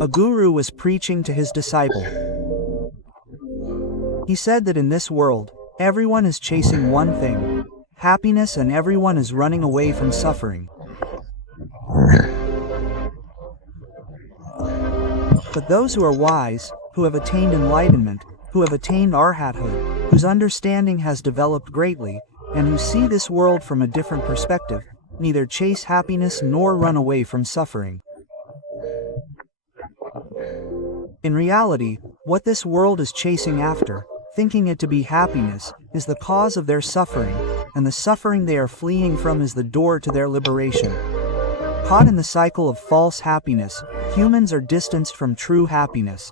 A guru was preaching to his disciple. He said that in this world, everyone is chasing one thing, happiness, and everyone is running away from suffering. But those who are wise, who have attained enlightenment, who have attained arhathood, whose understanding has developed greatly, and who see this world from a different perspective, neither chase happiness nor run away from suffering. In reality, what this world is chasing after, thinking it to be happiness, is the cause of their suffering, and the suffering they are fleeing from is the door to their liberation. Caught in the cycle of false happiness, humans are distanced from true happiness.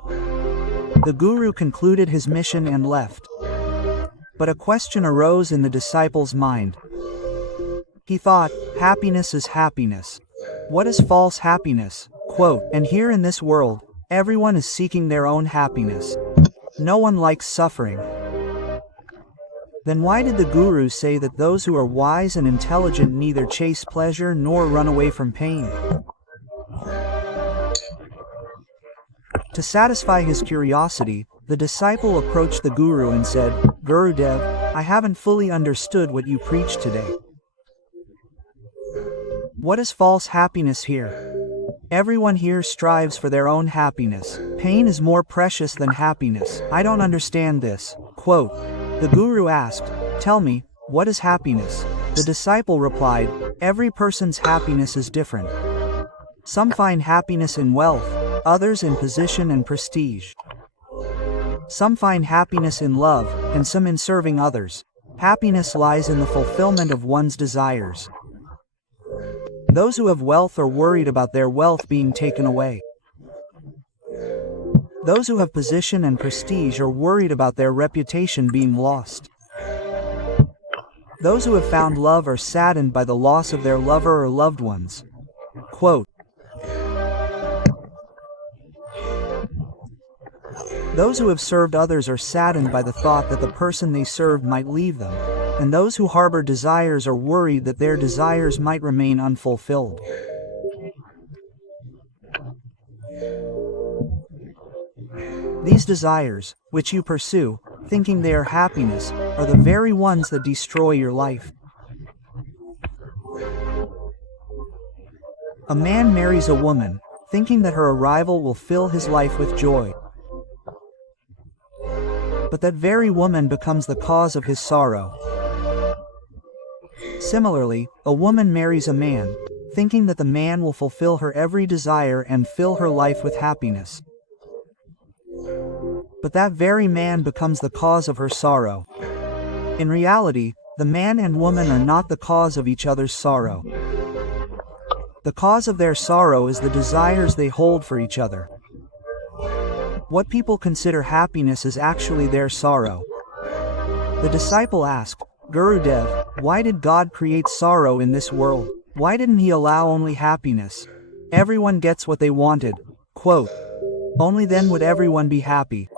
The guru concluded his mission and left. But a question arose in the disciple's mind. He thought, happiness is happiness. What is false happiness? Quote, and here in this world, everyone is seeking their own happiness. No one likes suffering. Then why did the guru say that those who are wise and intelligent neither chase pleasure nor run away from pain? To satisfy his curiosity, the disciple approached the guru and said, Gurudev, I haven't fully understood what you preached today. What is false happiness here? Everyone here strives for their own happiness. Pain is more precious than happiness. I don't understand this. Quote, the guru asked, tell me, what is happiness? The disciple replied, every person's happiness is different. Some find happiness in wealth, others in position and prestige. Some find happiness in love, and some in serving others. Happiness lies in the fulfillment of one's desires. Those who have wealth are worried about their wealth being taken away. Those who have position and prestige are worried about their reputation being lost. Those who have found love are saddened by the loss of their lover or loved ones. Quote, those who have served others are saddened by the thought that the person they served might leave them, and those who harbor desires are worried that their desires might remain unfulfilled. These desires, which you pursue, thinking they are happiness, are the very ones that destroy your life. A man marries a woman, thinking that her arrival will fill his life with joy. But that very woman becomes the cause of his sorrow. Similarly, a woman marries a man, thinking that the man will fulfill her every desire and fill her life with happiness. But that very man becomes the cause of her sorrow. In reality, the man and woman are not the cause of each other's sorrow. The cause of their sorrow is the desires they hold for each other. What people consider happiness is actually their sorrow. The disciple asked, Gurudev, why did God create sorrow in this world? Why didn't he allow only happiness? Everyone gets what they wanted. Quote, only then would everyone be happy.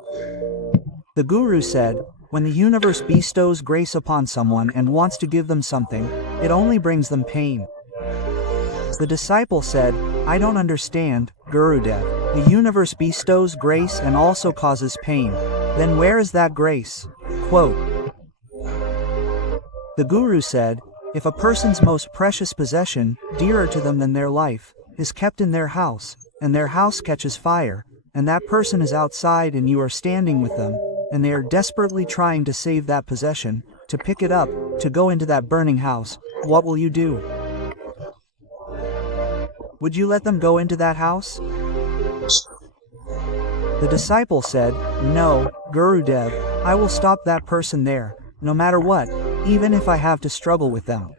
The guru said, when the universe bestows grace upon someone and wants to give them something, it only brings them pain. The disciple said, I don't understand, Gurudev. The universe bestows grace and also causes pain. Then where is that grace? Quote, the guru said, if a person's most precious possession, dearer to them than their life, is kept in their house, and their house catches fire, and that person is outside and you are standing with them, and they are desperately trying to save that possession, to pick it up, to go into that burning house, what will you do? Would you let them go into that house? The disciple said, no, Gurudev, I will stop that person there, no matter what, even if I have to struggle with them.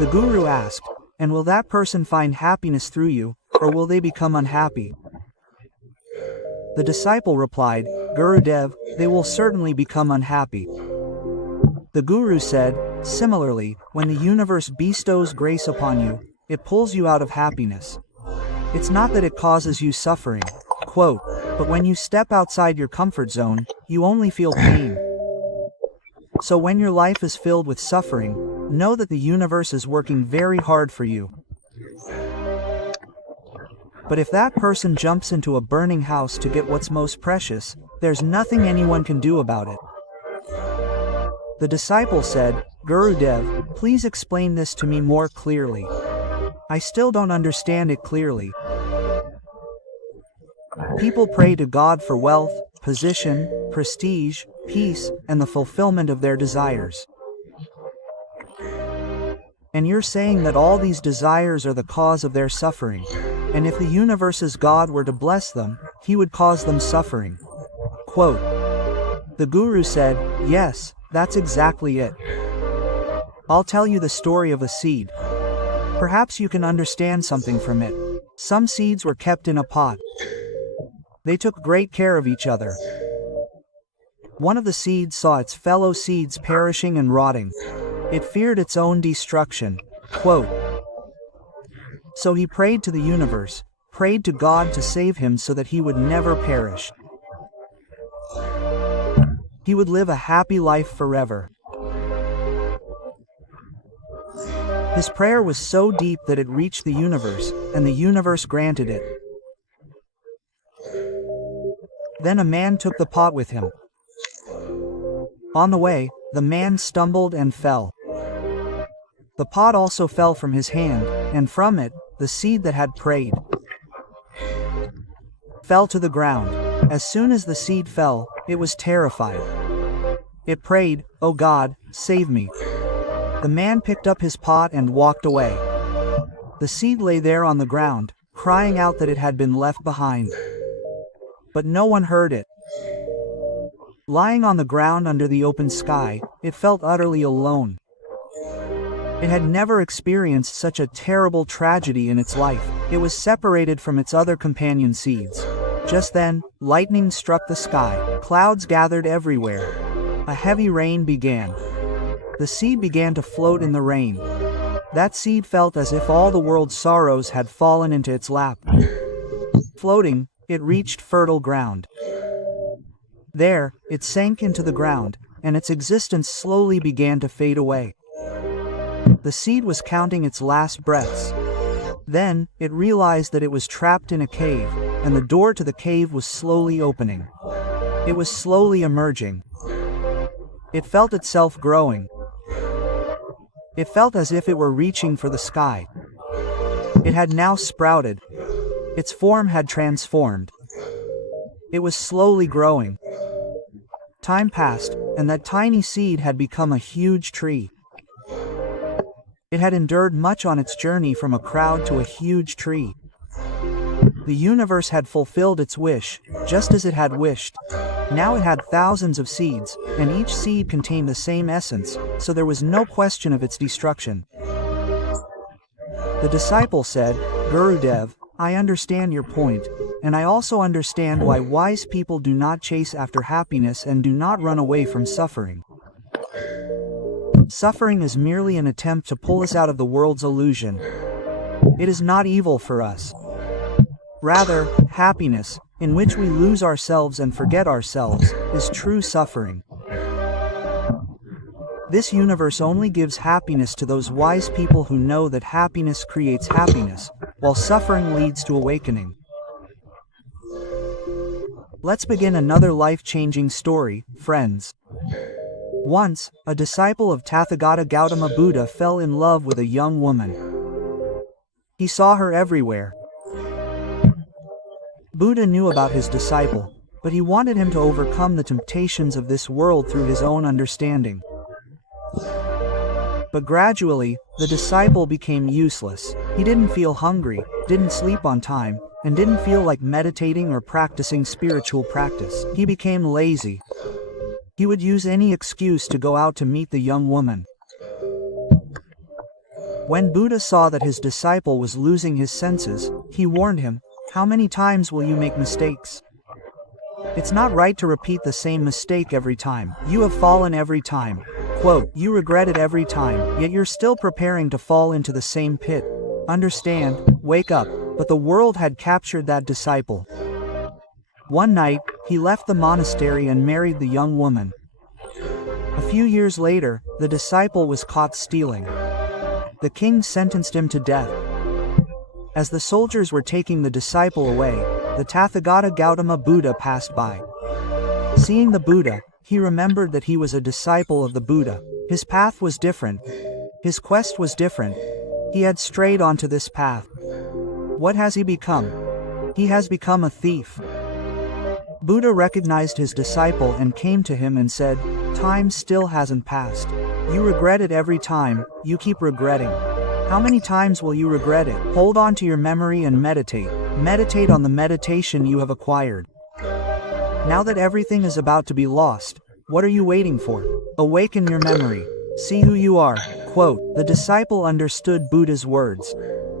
The guru asked, and will that person find happiness through you, or will they become unhappy? The disciple replied, Gurudev, they will certainly become unhappy. The guru said, similarly, when the universe bestows grace upon you, it pulls you out of happiness. It's not that it causes you suffering, quote, but when you step outside your comfort zone, you only feel pain. So when your life is filled with suffering, know that the universe is working very hard for you. But if that person jumps into a burning house to get what's most precious, there's nothing anyone can do about it. The disciple said, Gurudev, please explain this to me more clearly. I still don't understand it clearly. People pray to God for wealth, position, prestige, peace, and the fulfillment of their desires. And you're saying that all these desires are the cause of their suffering. And if the universe's God were to bless them, he would cause them suffering. Quote. The Guru said, yes, that's exactly it. I'll tell you the story of a seed. Perhaps you can understand something from it. Some seeds were kept in a pot. They took great care of each other. One of the seeds saw its fellow seeds perishing and rotting. It feared its own destruction. Quote. So he prayed to the universe, prayed to God to save him so that he would never perish. He would live a happy life forever. His prayer was so deep that it reached the universe, and the universe granted it. Then a man took the pot with him. On the way, the man stumbled and fell. The pot also fell from his hand, and from it, the seed that had prayed fell to the ground. As soon as the seed fell, it was terrified. It prayed, "Oh God, save me." The man picked up his pot and walked away. The seed lay there on the ground, crying out that it had been left behind. But no one heard it. Lying on the ground under the open sky, it felt utterly alone. It had never experienced such a terrible tragedy in its life. It was separated from its other companion seeds. Just then, lightning struck the sky. Clouds gathered everywhere. A heavy rain began. The seed began to float in the rain. That seed felt as if all the world's sorrows had fallen into its lap. Floating, it reached fertile ground. There, it sank into the ground, and its existence slowly began to fade away. The seed was counting its last breaths. Then, it realized that it was trapped in a cave, and the door to the cave was slowly opening. It was slowly emerging. It felt itself growing. It felt as if it were reaching for the sky. It had now sprouted. Its form had transformed. It was slowly growing. Time passed, and that tiny seed had become a huge tree. It had endured much on its journey from a crowd to a huge tree. The universe had fulfilled its wish, just as it had wished. Now it had thousands of seeds, and each seed contained the same essence, so there was no question of its destruction. The disciple said, Gurudev, I understand your point, and I also understand why wise people do not chase after happiness and do not run away from suffering. Suffering is merely an attempt to pull us out of the world's illusion. It is not evil for us. Rather, happiness, in which we lose ourselves and forget ourselves, is true suffering. This universe only gives happiness to those wise people who know that happiness creates happiness, while suffering leads to awakening. Let's begin another life-changing story, friends. Once, a disciple of Tathagata Gautama Buddha fell in love with a young woman. He saw her everywhere. Buddha knew about his disciple, but he wanted him to overcome the temptations of this world through his own understanding. But gradually, the disciple became useless. He didn't feel hungry, didn't sleep on time, and didn't feel like meditating or practicing spiritual practice. He became lazy. He would use any excuse to go out to meet the young woman. When Buddha saw that his disciple was losing his senses, he warned him, "How many times will you make mistakes? It's not right to repeat the same mistake every time. You have fallen every time. Quote, you regret it every time, yet you're still preparing to fall into the same pit. Understand, wake up." But the world had captured that disciple. One night, he left the monastery and married the young woman. A few years later, the disciple was caught stealing. The king sentenced him to death. As the soldiers were taking the disciple away, the Tathagata Gautama Buddha passed by. Seeing the Buddha, he remembered that he was a disciple of the Buddha. His path was different. His quest was different. He had strayed onto this path. What has he become? He has become a thief. Buddha recognized his disciple and came to him and said, "Time still hasn't passed. You regret it every time, you keep regretting. How many times will you regret it? Hold on to your memory and meditate. Meditate on the meditation you have acquired. Now that everything is about to be lost, what are you waiting for? Awaken your memory. See who you are." Quote, the disciple understood Buddha's words.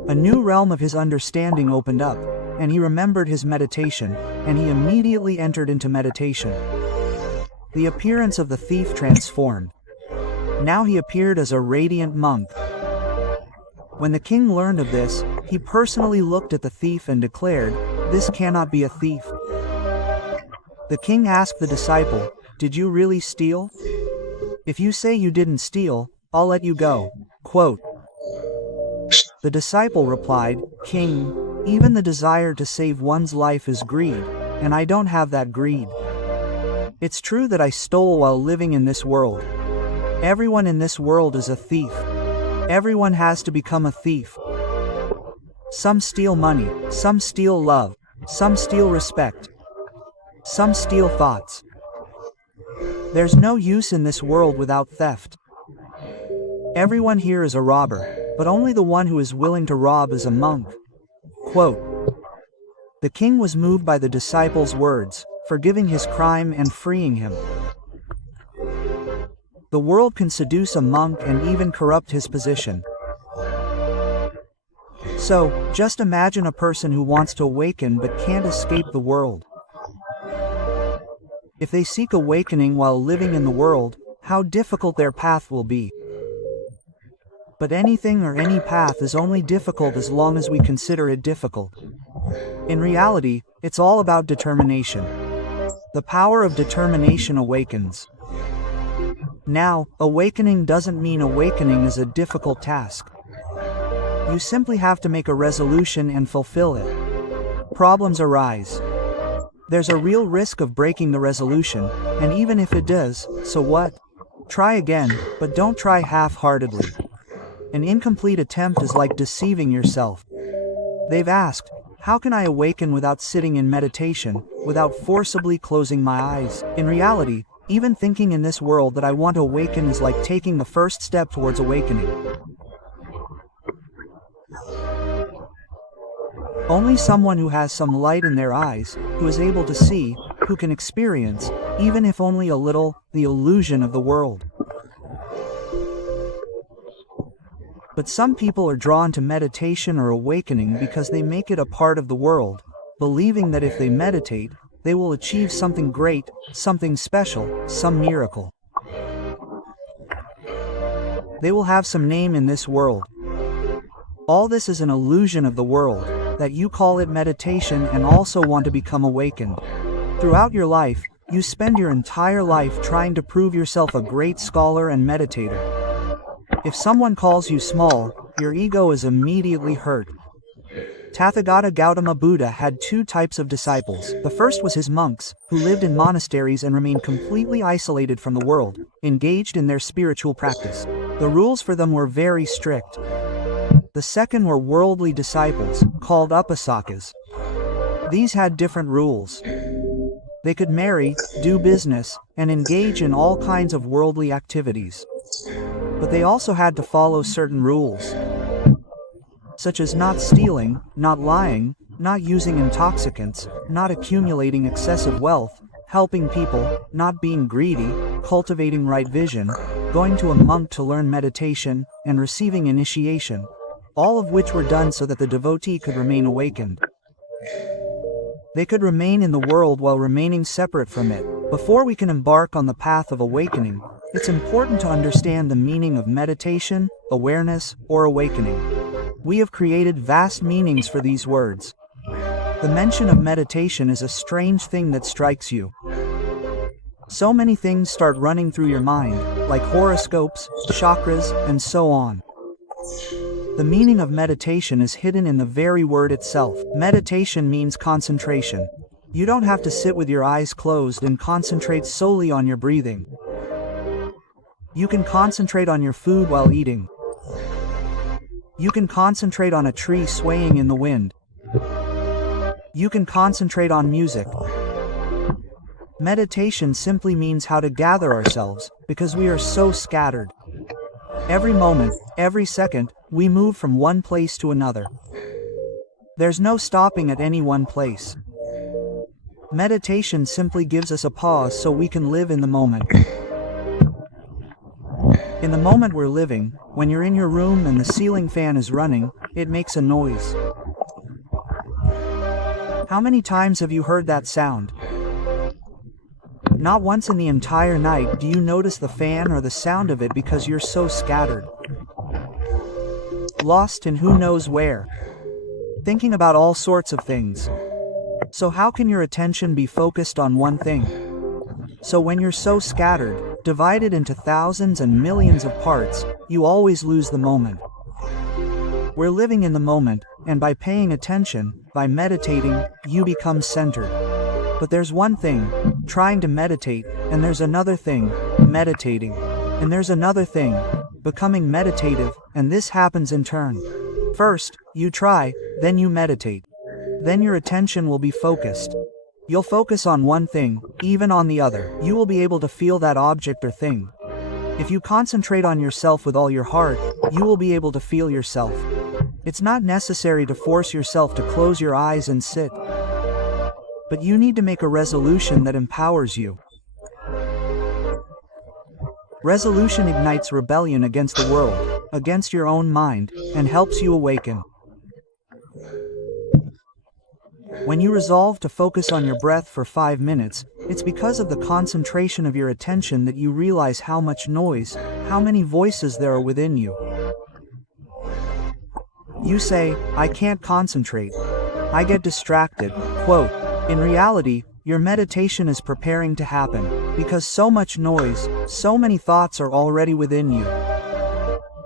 A new realm of his understanding opened up, and he remembered his meditation, and he immediately entered into meditation. The appearance of the thief transformed. Now he appeared as a radiant monk. When the king learned of this, he personally looked at the thief and declared, "This cannot be a thief." The king asked the disciple, "Did you really steal? If you say you didn't steal, I'll let you go." Quote. The disciple replied, "King, even the desire to save one's life is greed, and I don't have that greed. It's true that I stole while living in this world. Everyone in this world is a thief. Everyone has to become a thief. Some steal money, some steal love, some steal respect, some steal thoughts. There's no use in this world without theft. Everyone here is a robber, but only the one who is willing to rob is a monk." Quote. The king was moved by the disciple's words, forgiving his crime and freeing him. The world can seduce a monk and even corrupt his position. So, just imagine a person who wants to awaken but can't escape the world. If they seek awakening while living in the world, how difficult their path will be. But anything or any path is only difficult as long as we consider it difficult. In reality, it's all about determination. The power of determination awakens. Now, awakening doesn't mean awakening is a difficult task. You simply have to make a resolution and fulfill it. Problems arise. There's a real risk of breaking the resolution, and even if it does, so what? Try again, but don't try half-heartedly. An incomplete attempt is like deceiving yourself. They've asked, how can I awaken without sitting in meditation, without forcibly closing my eyes? In reality, even thinking in this world that I want to awaken is like taking the first step towards awakening. Only someone who has some light in their eyes, who is able to see, who can experience, even if only a little, the illusion of the world. But some people are drawn to meditation or awakening because they make it a part of the world, believing that if they meditate, they will achieve something great, something special, some miracle. They will have some name in this world. All this is an illusion of the world, that you call it meditation and also want to become awakened. Throughout your life, you spend your entire life trying to prove yourself a great scholar and meditator. If someone calls you small, your ego is immediately hurt. Tathagata Gautama Buddha had two types of disciples. The first was his monks, who lived in monasteries and remained completely isolated from the world, engaged in their spiritual practice. The rules for them were very strict. The second were worldly disciples, called upasakas. These had different rules. They could marry, do business, and engage in all kinds of worldly activities. But they also had to follow certain rules, such as not stealing, not lying, not using intoxicants, not accumulating excessive wealth, helping people, not being greedy, cultivating right vision, going to a monk to learn meditation, and receiving initiation, all of which were done so that the devotee could remain awakened. They could remain in the world while remaining separate from it. Before we can embark on the path of awakening, it's important to understand the meaning of meditation, awareness, or awakening. We have created vast meanings for these words. The mention of meditation is a strange thing that strikes you. So many things start running through your mind, like horoscopes, chakras, and so on. The meaning of meditation is hidden in the very word itself. Meditation means concentration. You don't have to sit with your eyes closed and concentrate solely on your breathing. You can concentrate on your food while eating. You can concentrate on a tree swaying in the wind. You can concentrate on music. Meditation simply means how to gather ourselves, because we are so scattered. Every moment, every second, we move from one place to another. There's no stopping at any one place. Meditation simply gives us a pause so we can live in the moment. In the moment we're living, when you're in your room and the ceiling fan is running, it makes a noise. How many times have you heard that sound? Not once in the entire night do you notice the fan or the sound of it because you're so scattered. Lost in who knows where. Thinking about all sorts of things. So how can your attention be focused on one thing? So when you're so scattered, divided into thousands and millions of parts, you always lose the moment. We're living in the moment, and by paying attention, by meditating, you become centered. But there's one thing, trying to meditate, and there's another thing, meditating. And there's another thing, becoming meditative, and this happens in turn. First, you try, then you meditate. Then your attention will be focused. You'll focus on one thing, even on the other. You will be able to feel that object or thing. If you concentrate on yourself with all your heart, you will be able to feel yourself. It's not necessary to force yourself to close your eyes and sit. But you need to make a resolution that empowers you. Resolution ignites rebellion against the world, against your own mind, and helps you awaken. When you resolve to focus on your breath for 5 minutes, it's because of the concentration of your attention that you realize how much noise, how many voices there are within you. You say, I can't concentrate. I get distracted. Quote, in reality, your meditation is preparing to happen, because so much noise, so many thoughts are already within you.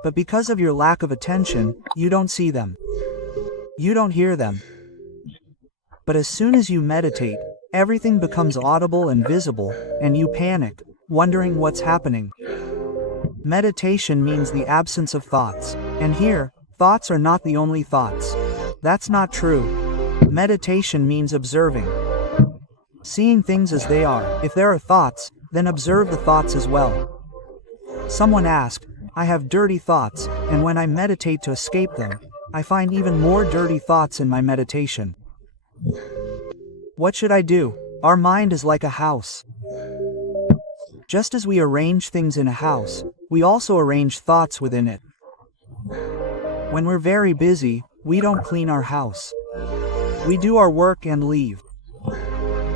But because of your lack of attention, you don't see them. You don't hear them. But as soon as you meditate, everything becomes audible and visible, and you panic, wondering what's happening. Meditation means the absence of thoughts. And here, thoughts are not the only thoughts. That's not true. Meditation means observing. Seeing things as they are. If there are thoughts, then observe the thoughts as well. Someone asked, I have dirty thoughts, and when I meditate to escape them, I find even more dirty thoughts in my meditation. What should I do? Our mind is like a house. Just as we arrange things in a house, we also arrange thoughts within it. When we're very busy, we don't clean our house. We do our work and leave.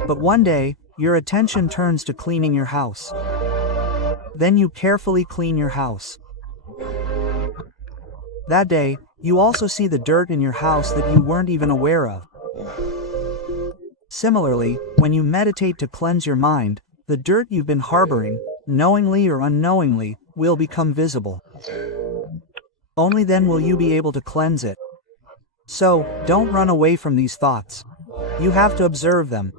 But one day, your attention turns to cleaning your house. Then you carefully clean your house. That day, you also see the dirt in your house that you weren't even aware of. Similarly, when you meditate to cleanse your mind, the dirt you've been harboring, knowingly or unknowingly, will become visible. Only then will you be able to cleanse it. So, don't run away from these thoughts. You have to observe them.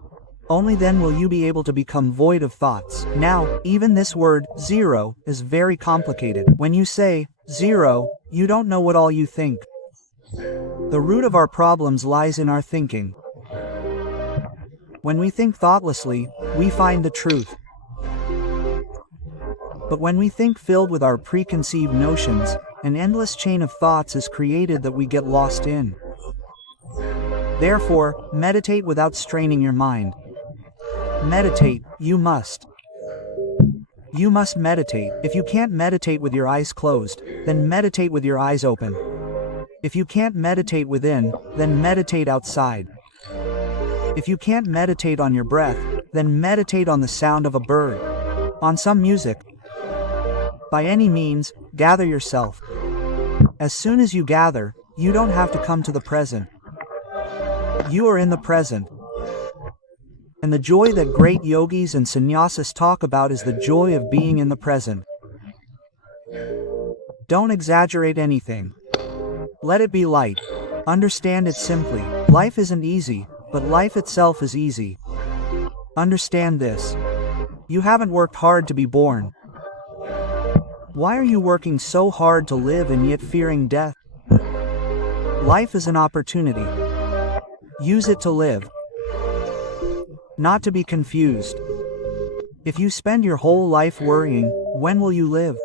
Only then will you be able to become void of thoughts. Now, even this word, zero, is very complicated. When you say, zero, you don't know what all you think. The root of our problems lies in our thinking. When we think thoughtlessly, we find the truth. But when we think filled with our preconceived notions, an endless chain of thoughts is created that we get lost in. Therefore, meditate without straining your mind. Meditate, you must. You must meditate. If you can't meditate with your eyes closed, then meditate with your eyes open. If you can't meditate within, then meditate outside. If you can't meditate on your breath, then meditate on the sound of a bird, on some music. By any means, gather yourself. As soon as you gather, you don't have to come to the present. You are in the present. And the joy that great yogis and sannyasis talk about is the joy of being in the present. Don't exaggerate anything. Let it be light. Understand it simply. Life isn't easy, but life itself is easy. Understand this. You haven't worked hard to be born. Why are you working so hard to live and yet fearing death? Life is an opportunity. Use it to live. Not to be confused. If you spend your whole life worrying, when will you live?